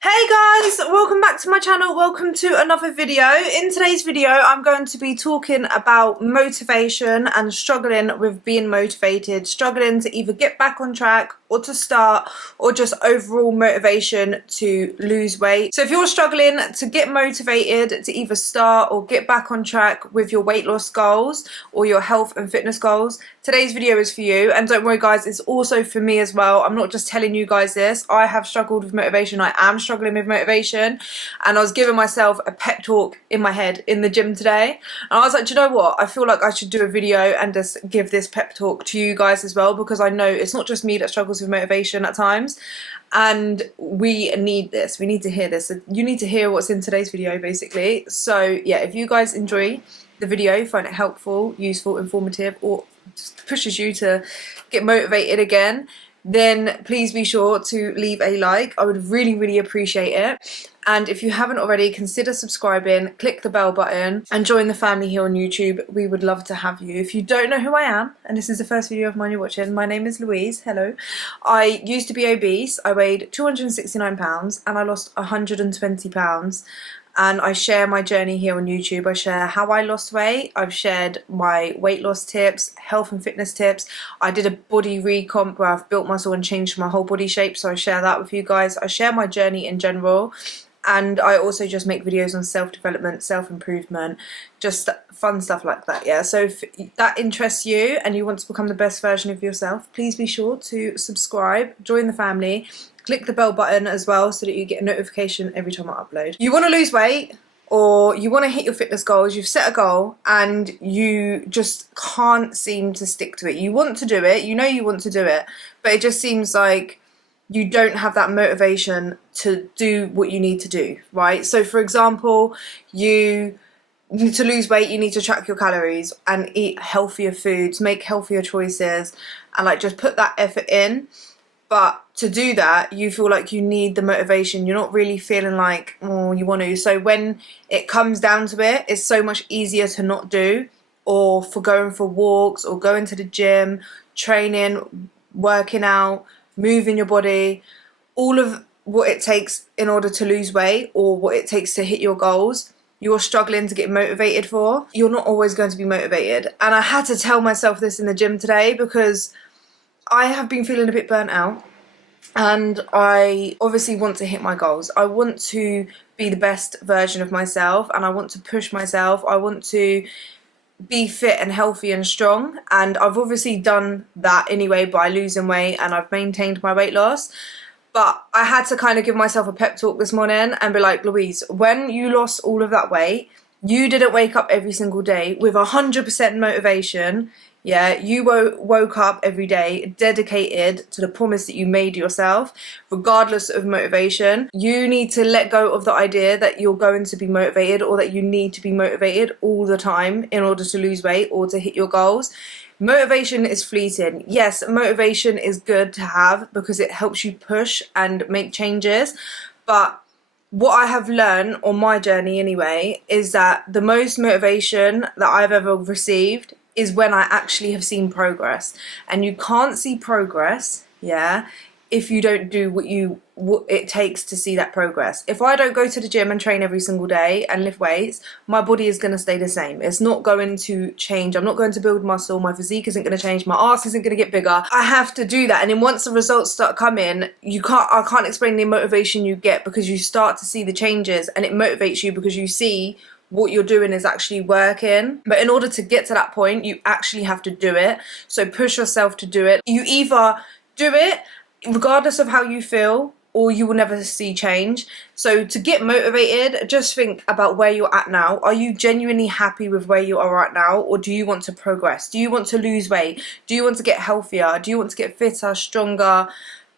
Hey guys, welcome back to my channel, welcome to another video. In today's video I'm going to be talking about motivation and struggling with being motivated, struggling to either get back on track or to start, or just overall motivation to lose weight. So if you're struggling to get motivated to either start or get back on track with your weight loss goals or your health and fitness goals, today's video is for you. And don't worry guys, it's also for me as well. I'm not just telling you guys this. I have struggled with motivation. I am struggling with motivation, and I was giving myself a pep talk in my head in the gym today, and I was like, do you know what, I feel like I should do a video and just give this pep talk to you guys as well, because I know it's not just me that struggles with motivation at times, and we need this. We need to hear this. You need to hear what's in today's video basically. So yeah, if you guys enjoy the video, find it helpful, useful, informative, or just pushes you to get motivated again, then please be sure to leave a like. I would really appreciate it. And if you haven't already, consider subscribing, click the bell button and join the family here on YouTube. We would love to have you. If you don't know who I am, and this is the first video of mine you're watching, my name is Louise. Hello. I used to be obese. I weighed 269 pounds and I lost 120 pounds. And I share my journey here on YouTube. I share how I lost weight. I've shared my weight loss tips, health and fitness tips. I did a body recomp where I've built muscle and changed my whole body shape, so I share that with you guys. I share my journey in general, and I also just make videos on self-development, self-improvement, just fun stuff like that, yeah? So if that interests you and you want to become the best version of yourself, please be sure to subscribe, join the family, click the bell button as well so that you get a notification every time I upload. You want to lose weight, or you want to hit your fitness goals, you've set a goal and you just can't seem to stick to it. You want to do it, you know you want to do it, but it just seems like you don't have that motivation to do what you need to do, right? So for example, you need to lose weight, you need to track your calories and eat healthier foods, make healthier choices, and like just put that effort in. But to do that, you feel like you need the motivation. You're not really feeling like, oh, you want to. So when it comes down to it, it's so much easier to not do, or for going for walks, or going to the gym, training, working out, moving your body, all of what it takes in order to lose weight or what it takes to hit your goals. You're struggling to get motivated for. You're not always going to be motivated. And I had to tell myself this in the gym today because I have been feeling a bit burnt out, and I obviously want to hit my goals. I want to be the best version of myself, and I want to push myself. I want to be fit and healthy and strong, and I've obviously done that anyway by losing weight, and I've maintained my weight loss. But I had to kind of give myself a pep talk this morning and be like, Louise, when you lost all of that weight, you didn't wake up every single day with 100% motivation. Yeah, you woke up every day dedicated to the promise that you made yourself, regardless of motivation. You need to let go of the idea that you're going to be motivated, or that you need to be motivated all the time in order to lose weight or to hit your goals. Motivation is fleeting. Yes, motivation is good to have because it helps you push and make changes, but what I have learned on my journey anyway is that the most motivation that I've ever received is when I actually have seen progress. And you can't see progress, yeah, if you don't do what it takes to see that progress. If I don't go to the gym and train every single day and lift weights, my body is going to stay the same. It's not going to change. I'm not going to build muscle. My physique isn't going to change. My ass isn't going to get bigger. I have to do that. And then once the results start coming, I can't explain the motivation you get, because you start to see the changes and it motivates you because you see what you're doing is actually working. But in order to get to that point, you actually have to do it. So push yourself to do it. You either do it regardless of how you feel, or you will never see change. So to get motivated, just think about where you're at now. Are you genuinely happy with where you are right now, or do you want to progress? Do you want to lose weight? Do you want to get healthier? Do you want to get fitter, stronger?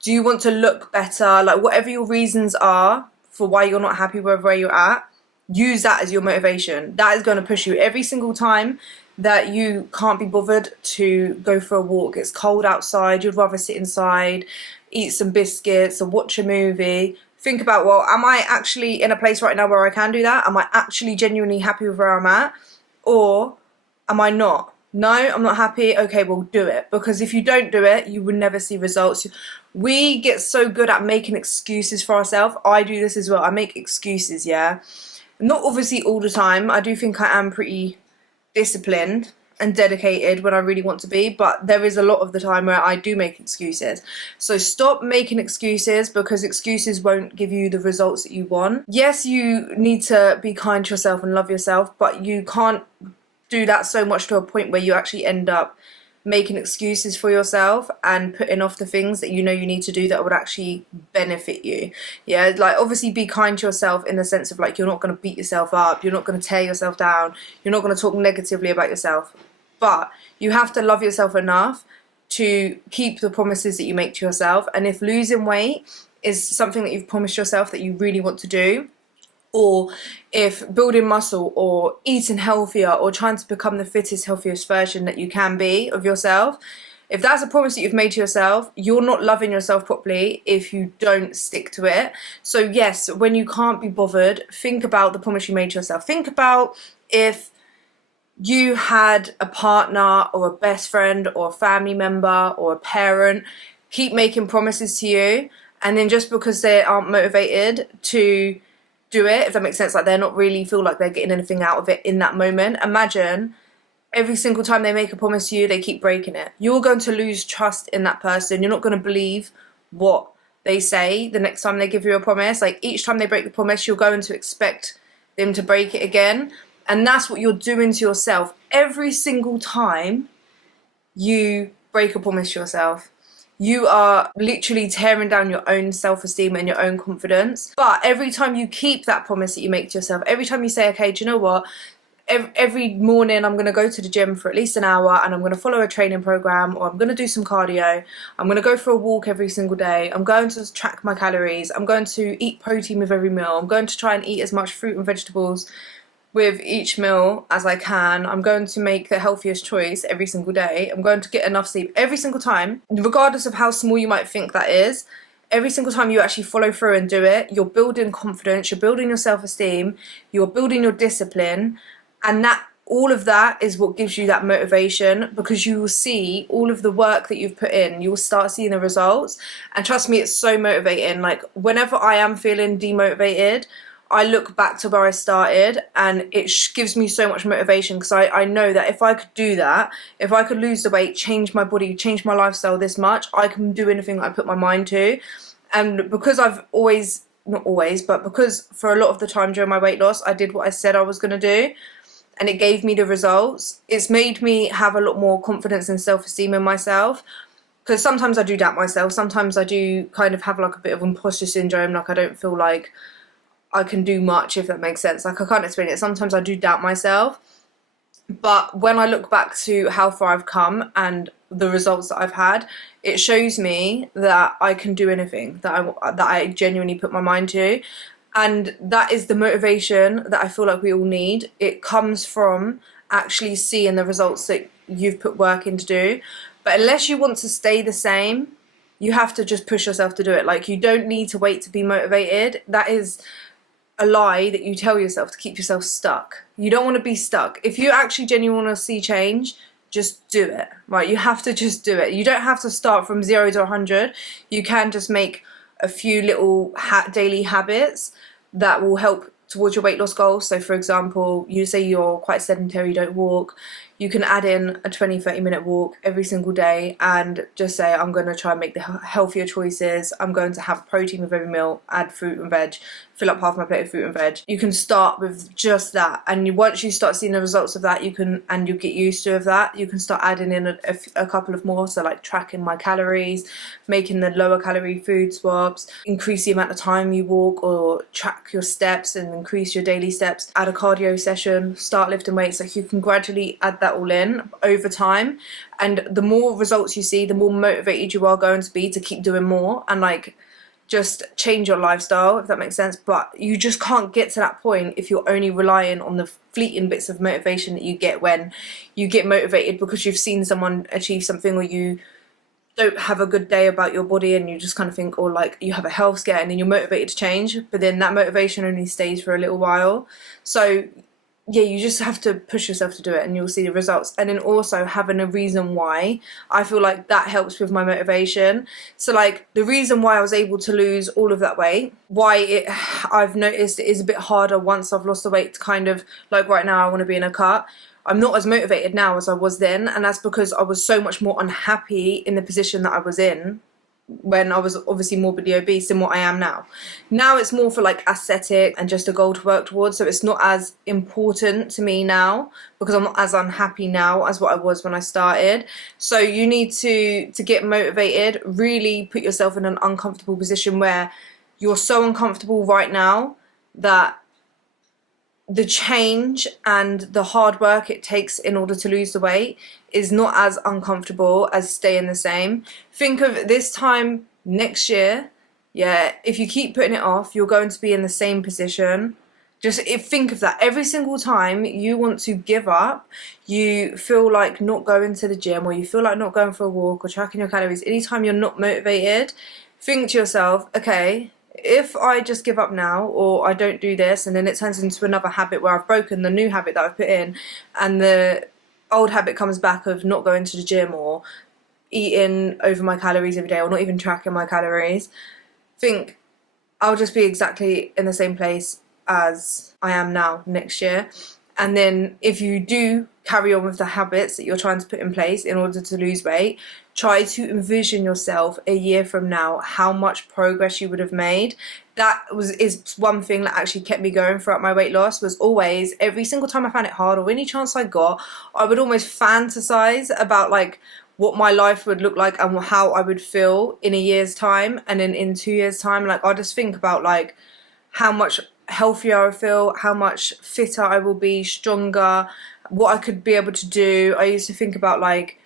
Do you want to look better? Like, whatever your reasons are for why you're not happy with where you're at, use that as your motivation. That is going to push you every single time that you can't be bothered to go for a walk. It's cold outside, you'd rather sit inside, eat some biscuits or watch a movie. Think about, well, am I actually in a place right now where I can do that? Am I actually genuinely happy with where I'm at? Or am I not? No, I'm not happy. Okay, well, do it. Because if you don't do it, you will never see results. We get so good at making excuses for ourselves. I do this as well. I make excuses, yeah. Not obviously all the time. I do think I am pretty disciplined and dedicated when I really want to be, but there is a lot of the time where I do make excuses. So stop making excuses, because excuses won't give you the results that you want. Yes, you need to be kind to yourself and love yourself, but you can't do that so much to a point where you actually end up making excuses for yourself and putting off the things that you know you need to do that would actually benefit you. Yeah, like obviously be kind to yourself in the sense of like, you're not going to beat yourself up, you're not going to tear yourself down, you're not going to talk negatively about yourself, but you have to love yourself enough to keep the promises that you make to yourself. And if losing weight is something that you've promised yourself that you really want to do, or if building muscle or eating healthier or trying to become the fittest, healthiest version that you can be of yourself, if that's a promise that you've made to yourself, you're not loving yourself properly if you don't stick to it. So yes, when you can't be bothered, think about the promise you made to yourself. Think about if you had a partner or a best friend or a family member or a parent keep making promises to you, and then just because they aren't motivated to do it, if that makes sense, like they're not really feel like they're getting anything out of it in that moment. Imagine every single time they make a promise to you, they keep breaking it. You're going to lose trust in that person. You're not going to believe what they say the next time they give you a promise. Like each time they break the promise, you're going to expect them to break it again. And that's what you're doing to yourself every single time you break a promise to yourself. You are literally tearing down your own self-esteem and your own confidence. But every time you keep that promise that you make to yourself, every time you say, okay, do you know what? Every morning I'm going to go to the gym for at least an hour and I'm going to follow a training program, or I'm going to do some cardio. I'm going to go for a walk every single day. I'm going to track my calories. I'm going to eat protein with every meal. I'm going to try and eat as much fruit and vegetables with each meal as I can. I'm going to make the healthiest choice every single day. I'm going to get enough sleep every single time, regardless of how small you might think that is. Every single time you actually follow through and do it, you're building confidence, you're building your self-esteem, you're building your discipline, and that all of that is what gives you that motivation, because you will see all of the work that you've put in. You will start seeing the results, and trust me, it's so motivating. Like whenever I am feeling demotivated, I look back to where I started, and it gives me so much motivation, because I know that if I could do that, if I could lose the weight, change my body, change my lifestyle this much, I can do anything that I put my mind to. And because I've always, not always, but because for a lot of the time during my weight loss, I did what I said I was going to do, and it gave me the results, it's made me have a lot more confidence and self-esteem in myself. Because sometimes I do doubt myself, sometimes I do kind of have like a bit of imposter syndrome, like I don't feel like I can do much, if that makes sense. Like I can't explain it. Sometimes I do doubt myself, but when I look back to how far I've come and the results that I've had, it shows me that I can do anything that I genuinely put my mind to. And that is the motivation that I feel like we all need. It comes from actually seeing the results that you've put work in to do. But unless you want to stay the same, you have to just push yourself to do it. Like you don't need to wait to be motivated. That is a lie that you tell yourself to keep yourself stuck. You don't want to be stuck. If you actually genuinely want to see change, just do it, right? You have to just do it. You don't have to start from 0 to 100. You can just make a few little daily habits that will help towards your weight loss goal. So for example, you say you're quite sedentary, you don't walk, you can add in a 20-30 minute walk every single day and just say, I'm going to try and make the healthier choices. I'm going to have protein with every meal, add fruit and veg, fill up half my plate of fruit and veg. You can start with just that, and once you start seeing the results of that, you can, and you get used to that, you can start adding in a couple of more. So like tracking my calories, making the lower calorie food swaps, increase the amount of time you walk, or track your steps and increase your daily steps, add a cardio session, start lifting weights. Like you can gradually add that all in over time, and the more results you see, the more motivated you are going to be to keep doing more and like just change your lifestyle, if that makes sense. But you just can't get to that point if you're only relying on the fleeting bits of motivation that you get when you get motivated because you've seen someone achieve something, or you don't have a good day about your body and you just kind of think, or like you have a health scare and then you're motivated to change, but then that motivation only stays for a little while. So yeah, you just have to push yourself to do it and you'll see the results. And then also having a reason why, I feel like that helps with my motivation. So like the reason why I was able to lose all of that weight, I've noticed it is a bit harder once I've lost the weight to kind of, like right now I want to be in a cut. I'm not as motivated now as I was then, and that's because I was so much more unhappy in the position that I was in when I was obviously morbidly obese than what I am now. Now it's more for like aesthetic and just a goal to work towards, so it's not as important to me now because I'm not as unhappy now as what I was when I started. So you need to get motivated, really put yourself in an uncomfortable position where you're so uncomfortable right now that the change and the hard work it takes in order to lose the weight is not as uncomfortable as staying the same. Think of this time next year, yeah, if you keep putting it off, you're going to be in the same position. Just think of that. Every single time you want to give up, you feel like not going to the gym, or you feel like not going for a walk or tracking your calories, anytime you're not motivated, think to yourself, okay, if I just give up now, or I don't do this, and then it turns into another habit where I've broken the new habit that I've put in, and the old habit comes back of not going to the gym or eating over my calories every day or not even tracking my calories, think I'll just be exactly in the same place as I am now next year. And then if you do carry on with the habits that you're trying to put in place in order to lose weight, try to envision yourself a year from now, how much progress you would have made. That is one thing that actually kept me going throughout my weight loss, was always, every single time I found it hard or any chance I got, I would almost fantasize about like what my life would look like and how I would feel in a year's time, and then in 2 years' time. Like I just think about like how much healthier I feel, how much fitter I will be, stronger, what I could be able to do. I used to think about like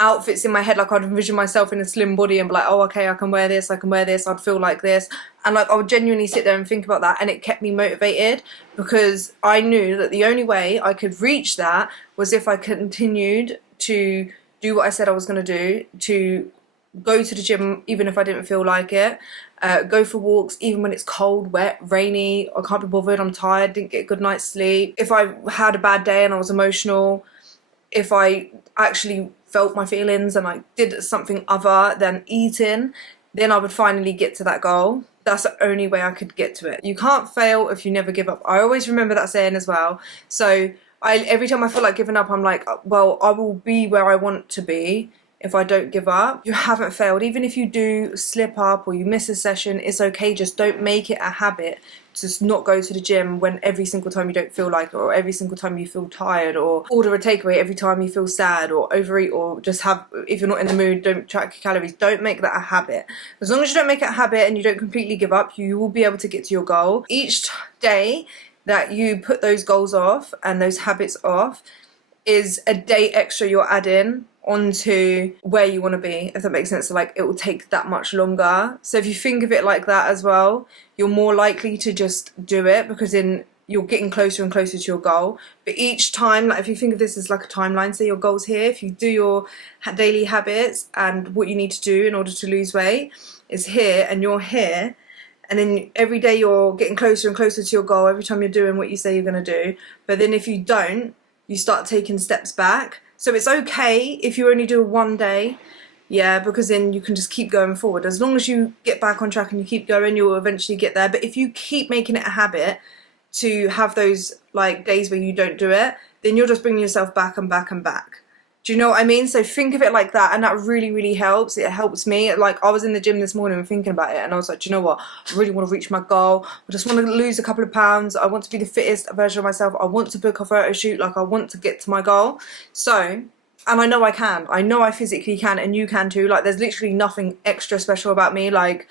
outfits in my head, like I'd envision myself in a slim body and be like, oh okay, I can wear this, I can wear this, I'd feel like this. And like I would genuinely sit there and think about that, and it kept me motivated because I knew that the only way I could reach that was if I continued to do what I said I was going to do, to go to the gym even if I didn't feel like it, go for walks even when it's cold, wet, rainy, I can't be bothered, I'm tired, didn't get a good night's sleep. If I had a bad day and I was emotional, if I actually felt my feelings and I did something other than eating, then I would finally get to that goal. That's the only way I could get to it. You can't fail if you never give up. I always remember that saying as well. So every time I feel like giving up, I'm like, well, I will be where I want to be if I don't give up. You haven't failed. Even if you do slip up or you miss a session, it's okay. Just don't make it a habit to just not go to the gym when every single time you don't feel like it, or every single time you feel tired, or order a takeaway every time you feel sad or overeat, or just have, if you're not in the mood, don't track your calories. Don't make that a habit. As long as you don't make it a habit and you don't completely give up, you will be able to get to your goal. Each day that you put those goals off and those habits off is a day extra you're adding onto where you want to be, if that makes sense. So like it will take that much longer. So if you think of it like that as well, you're more likely to just do it, because then you're getting closer and closer to your goal. But each time, like if you think of this as like a timeline, so your goal's here, if you do your daily habits and what you need to do in order to lose weight is here, and you're here, and then every day you're getting closer and closer to your goal every time you're doing what you say you're going to do. But then if you don't, you start taking steps back. So it's okay if you only do one day, yeah, because then you can just keep going forward. As long as you get back on track and you keep going, you'll eventually get there. But if you keep making it a habit to have those like days where you don't do it, then you're just bringing yourself back and back and back. Do you know what I mean? So think of it like that, and that really, really helps. It helps me. Like I was in the gym this morning thinking about it, and I was like, do you know what? I really want to reach my goal. I just want to lose a couple of pounds. I want to be the fittest version of myself. I want to book a photo shoot. Like I want to get to my goal. So, and I know I can. I know I physically can, and you can too. Like there's literally nothing extra special about me. Like,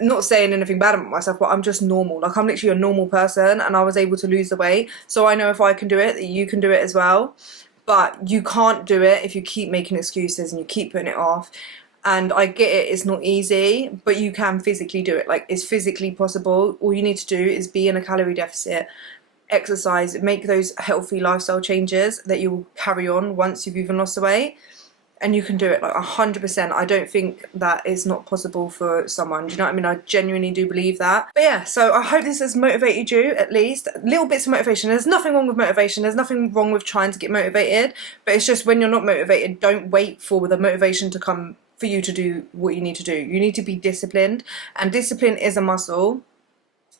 not saying anything bad about myself, but I'm just normal. Like I'm literally a normal person, and I was able to lose the weight. So I know if I can do it, that you can do it as well. But you can't do it if you keep making excuses and you keep putting it off. And I get it, it's not easy, but you can physically do it. Like it's physically possible. All you need to do is be in a calorie deficit, exercise, make those healthy lifestyle changes that you'll carry on once you've even lost the weight. and you can do it like 100%. I don't think that is not possible for someone. Do you know what I mean? I genuinely do believe that. But yeah, so I hope this has motivated you, at least little bits of motivation. There's nothing wrong with motivation. There's nothing wrong with trying to get motivated, but it's just when you're not motivated, don't wait for the motivation to come for you to do what you need to do. You need to be disciplined, and discipline is a muscle.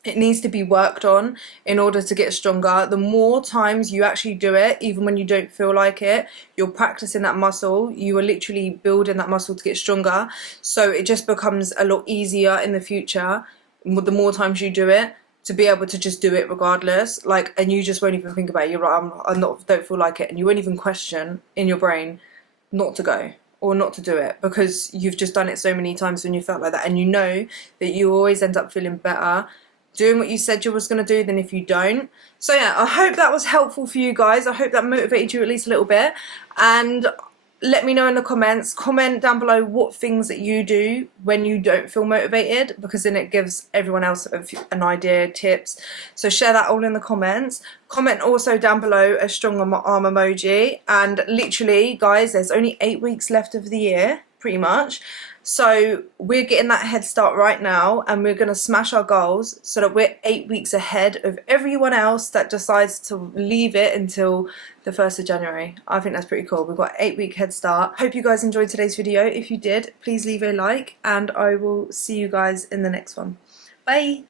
It needs to be worked on in order to get stronger. The more times you actually do it, even when you don't feel like it, you're practicing that muscle. You are literally building that muscle to get stronger. So it just becomes a lot easier in the future, the more times you do it, to be able to just do it regardless. Like, and you just won't even think about it. You're right, don't feel like it. And you won't even question in your brain not to go or not to do it, because you've just done it so many times when you felt like that. And you know that you always end up feeling better doing what you said you was going to do than if you don't. So yeah, I hope that was helpful for you guys. I hope that motivated you at least a little bit, and let me know in the comments. Comment down below what things that you do when you don't feel motivated, because then it gives everyone else an idea, tips. So share that all in the comments. Comment also down below a strong arm emoji. And literally guys, there's only 8 weeks left of the year, pretty much. So we're getting that head start right now, and we're going to smash our goals so that we're 8 weeks ahead of everyone else that decides to leave it until the 1st of January. I think that's pretty cool. We've got an 8-week head start. Hope you guys enjoyed today's video. If you did, please leave a like, and I will see you guys in the next one. Bye!